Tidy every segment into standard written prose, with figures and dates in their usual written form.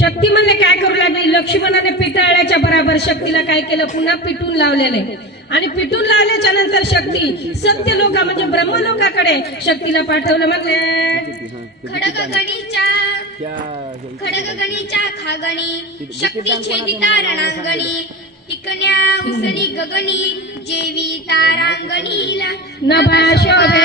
शक्ती म्हणले काय करू लागली, लक्ष्मणाने पिटाळल्याच्या बराबर शक्तीला काय केलं, पुन्हा पिटून लावलेले आणि पिटून लावल्याच्या नंतर शक्ती सत्य लोका म्हणजे ब्रह्मलोकाकडे शक्तीला पाठवलं. म्हणले खडगगणीच्या खागणी शक्ती छेदिता रणांगणी टिकण्या उसनी गगनी जेवी तारांगणीला नभा शोभे.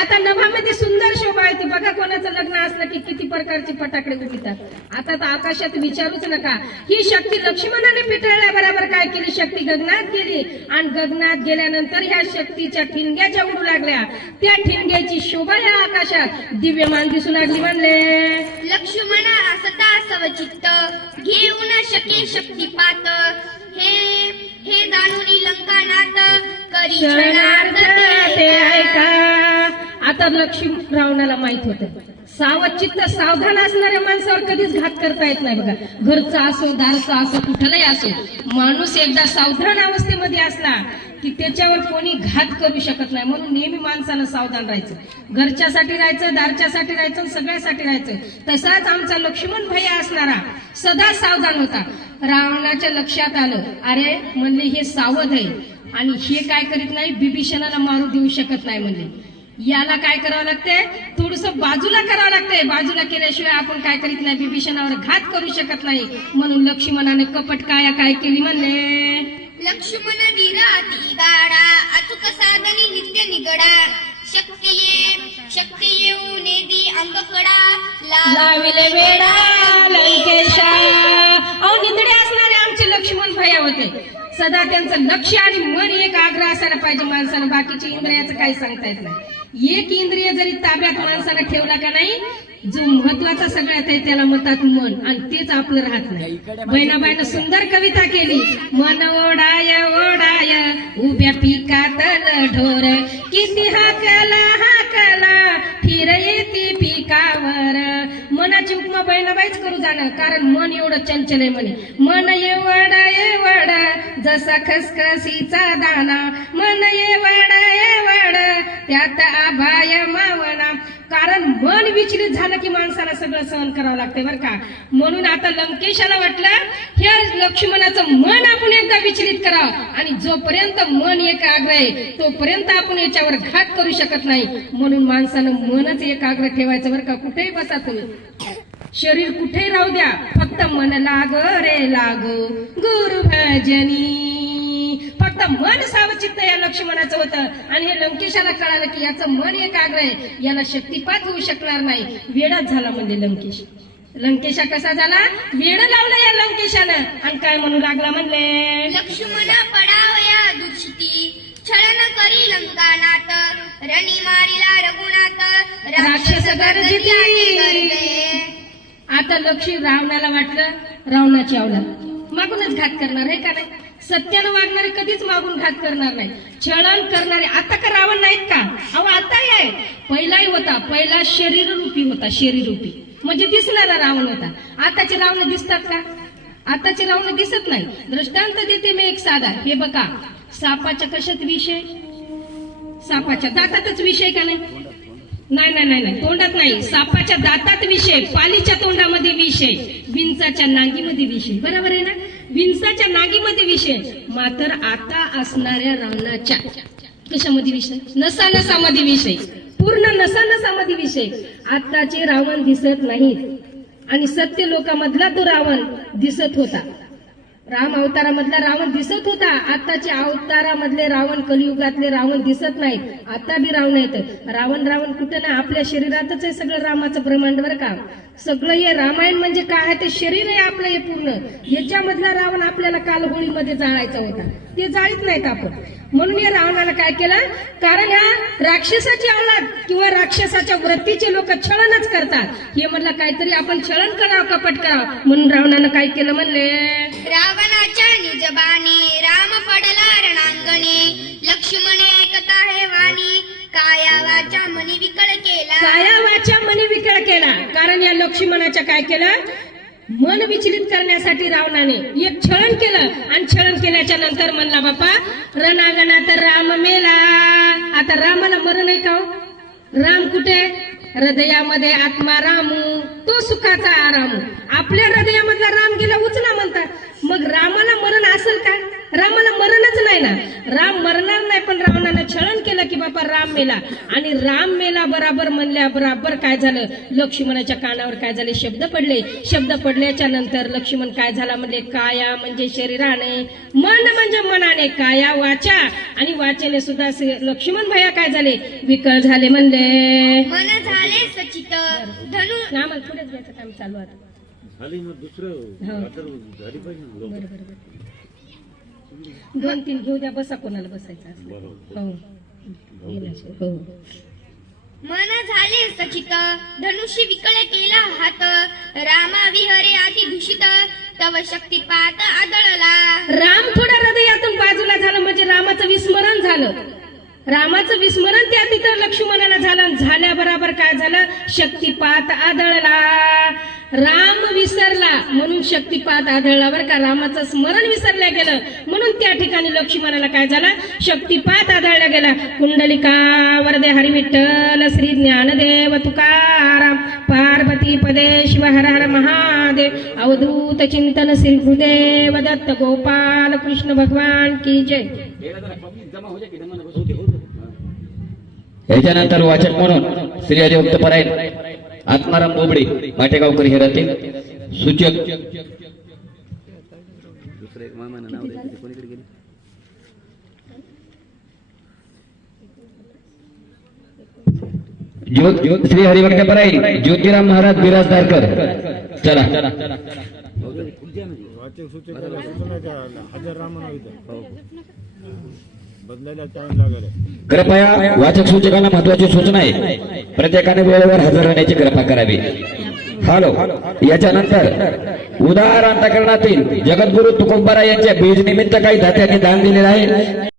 आता नभामध्ये सुंदर शोभा येते बघा. कोणाचं लग्न असलं की किती प्रकारचे फटाकडे उडतात. आता तर आकाशात विचारूच नका. ही शक्ती लक्ष्मणाने पिटाळल्या बरोबर काय केली, शक्ती गगनात गेली आणि गगनात गेल्यानंतर ह्या शक्तीच्या ठिणग्या ज्या उडू लागल्या त्या ठिणग्याची शोभा या आकाशात दिव्यमान दिसू लागली. म्हणले लक्ष्मणा सता सवचित्त घेऊन शके शक्तिपात हे जाणूनी लंकानाथ करी क्षणार्ध ते ऐका. आता लक्ष्मी रावणाला माहित होतं सावचित्त सावधान असणाऱ्या माणसावर कधीच घात करता येत नाही. बघा घरचा असो दारचा असो कुठलाही असो माणूस एकदा सावधान अवस्थेमध्ये असला की त्याच्यावर कोणी घात करू शकत नाही. म्हणून नेहमी माणसानं सावधान राहायचं, घरच्यासाठी राहायचं, दारच्यासाठी राहायचं, सगळ्यासाठी राहायचं. तसाच आमचा लक्ष्मण भैया असणारा सदा सावधान होता. रावणाच्या लक्षात आलं अरे म्हणले हे सावध आहे आणि हे काय करीत नाही, बिभीषणाला मारू देऊ शकत नाही. म्हणले याला काय करावं लागतंय, थोडस बाजूला करावं लागतंय. बाजूला केल्याशिवाय आपण काय करीत नाही, बिभीषणावर घात करू शकत नाही. म्हणून लक्ष्मणाने कपट काय केली. म्हणले लक्ष्मण वीर अति गाडा अचूक साधनी नित्य निगडा शक्ती येऊ नेदी अंगकडा लाविले वेडा लंकेशा. अहो निधडे असणारे आमचे लक्ष्मण भैया होते. सदा त्यांचं लक्ष आणि मन एक आग्रह असायला पाहिजे माणसानं. बाकीच्या इंद्रियाचं काही सांगता येत नाही. एक इंद्रिय जरी ताब्यात माणसानं ठेवला का नाही, जो महत्वाचा सगळ्यात आहे त्याला मतात मन आणि तेच आपलं राहत नाही. बहिणाबाईनं सुंदर कविता केली. मन ओढाय ओढाय उभ्या पिकातल ढोर किती हाकला फिर येते पिकावर. मनाची उपमा बहिणाबाईच करू जाणं, कारण मन एवढं चंचल आहे म्हणे. मन एवढ जसा खसखसीचा दाना, मन एवढ त्यात आभाय मावना. कारण मन विचलित झालं की माणसाला सगळं सहन करावं लागतंय बरं का. म्हणून आता लंकेशाला वाटलं हे लक्ष्मणाचं मन आपण एकदा विचलित करावं आणि जोपर्यंत मन एकाग्र आहे तोपर्यंत आपण याच्यावर घात करू शकत नाही. म्हणून माणसानं मनच एकाग्र ठेवायचं बरं का. कुठेही बसा तुम्ही, शरीर कुठेही राहू द्या, फक्त मन लाग रे लागो गुरु भजनी. फक्त मन सावचित्त या लक्ष्मणाचं होतं आणि हे लंकेशाला कळालं की याचं मन एकाग्र आहे, याला शक्तिपात होऊ शकणार नाही. वेडाच झाला म्हणजे लंकेश. लंकेशा कसा झाला, वेड लावलं या लंकेशानं आणि काय म्हणू लागला म्हणले लक्ष्मण पडावया दुष्टी छळन करी लंकानाथ रणी मारिला रघुनाथ राक्षस गर्जती. आता लक्ष्मी रावणाला वाटलं रावणाची अवलाद मागूनच घात करणार आहे का नाही. सत्यानं वागणारे कधीच मागून घात करणार नाही. छळण करणारे आता का रावण नाहीत का, अहो आताही आहे, पहिलाही होता. पहिला शरीर रूपी होता, शरीर रूपी म्हणजे दिसणारा रावण होता. आताचे रावण दिसतात का, आताचे रावण दिसत नाही. दृष्टांत देते मी एक साधा. हे बघा सापाच्या कशात विषय, सापाच्या दातातच विषय का नाही. नाही तोंडात नाही, सापाच्या दातात विषय, पालीच्या तोंडामध्ये विषय, विंचाच्या नांगीमध्ये विषय. बरोबर आहे ना, विंचाच्या नांगीमध्ये विषय. मात्र आता असणाऱ्या रावणाच्या कशामध्ये विषय, नसामध्ये विषय, पूर्ण नसामध्ये विषय. आताचे रावण दिसत नाहीत आणि सत्य लोकांमधला तो रावण दिसत होता. राम अवतारामधला रावण दिसत होता. आताचे अवतारामधले रावण, कलियुगातले रावण दिसत नाहीत. आता बी रावण आहेत. रावण कुठं ना आपल्या शरीरातच आहे सगळं रामाचं ब्रह्मांड बरं का. सगळं हे रामायण म्हणजे काय आहे, ते शरीर आहे आपलं हे पूर्ण. याच्यामधला रावण आपल्याला काल होळीमध्ये जाळायचा होता, ते जाळीत नाहीत आपण. म्हणून या रावणाला काय केलं, कारण ह्या राक्षसाची औलाद किंवा राक्षसाच्या वृत्तीचे लोक छळणच करतात. हे म्हणलं काहीतरी आपण छळण करावं, कपट करावं. म्हणून रावणानं काय केलं म्हणले रावणाच्या निजबाणी राम पडला रणांगणी लक्ष्मणे एकता हे वाणी काया वाचा मनी विकळ केला. काया वाचा मनी विकळ केला. कारण या लक्ष्मणाच्या काय केलं, मन विचलित करण्यासाठी रावणाने एक छळण केलं आणि छळण केल्याच्या नंतर म्हणला बापा रणांगणात राम मेला. आता रामाला मरण आहे का, राम कुठे, हृदयामध्ये आत्मा रामू. तो सुखाचा आराम. आपल्या हृदयामधला राम गेला उचला म्हणतात. मग रामाला मरण असेल का? रामाला मरणच नाही ना. राम मरणार नाही, पण रावणानं छळण केलं की बापा राम मेला. आणि राम मेला बराबर म्हणल्या बराबर काय झालं, लक्ष्मणाच्या कानावर काय झाले, शब्द पडले. शब्द पडल्याच्या नंतर लक्ष्मण काय झाला म्हणले, काया म्हणजे शरीराने, मन म्हणजे मनाने, काया वाचा आणि वाचेने सुद्धा लक्ष्मण भैया काय झाले, विकळ झाले म्हणले. मन झाले सचित धनु आम्हाला पुढेच घ्यायचं काम चालू आता. खाली मग दुसरं हो. आता झाली पाहिजे ना लोकं. बरोबर. 2-3 घेऊ द्या, बसा कोणाला बसायचं असेल. बरोबर. हो हो. मन झाले सचित धनुष्य विकळ केला हात रामा विहरे आधी दूषित तव शक्तिपात आदळला. राम थोडा हृदयातून बाजूला झालं म्हणजे रामाचं विस्मरण झालं. रामाचं विस्मरण त्या तिथं लक्ष्मणाला झालं. झाल्या बराबर काय झालं, शक्तिपात आदळला. राम विसरला म्हणून शक्तिपात आदळला बरं का. रामाचं स्मरण विसरल्या गेलं म्हणून त्या ठिकाणी लक्ष्मणाला काय झालं, शक्तिपात आदळला गेला. कुंडलिका वरदे हरी विठ्ठल श्री ज्ञानदेव तुकाराम पार्वती पदे शिव हर हर महादेव. अवधूत चिंतन श्री गुरुदेव दत्त गोपाल कृष्ण भगवान की जय. याच्यानंतर वाचक म्हणून श्री हरिभक्त परायण आत्माराम बोबडे माटेगावकर हे राहतील. सूचक दुसरे मामानं नाव द्यायचं कोणीकडे गेले. ज्योत श्री हरिभक्त परायण ज्योतिराम महाराज बिराजदारकर. चला वाचक सूचकाला सूचना हजर रामन बदलायला टाइम लागेल. कृपया वाचक सूचकांना महत्वाची सूचना आहे, प्रत्येकाने वेळेवर हजर राहण्याची कृपा करावी. हॅलो. याच्यानंतर उदार अंतकरणातील जगद्गुरु तुकोबाराय यांच्या बीज निमित्त काही दात्यांनी दान दिलेलं आहे.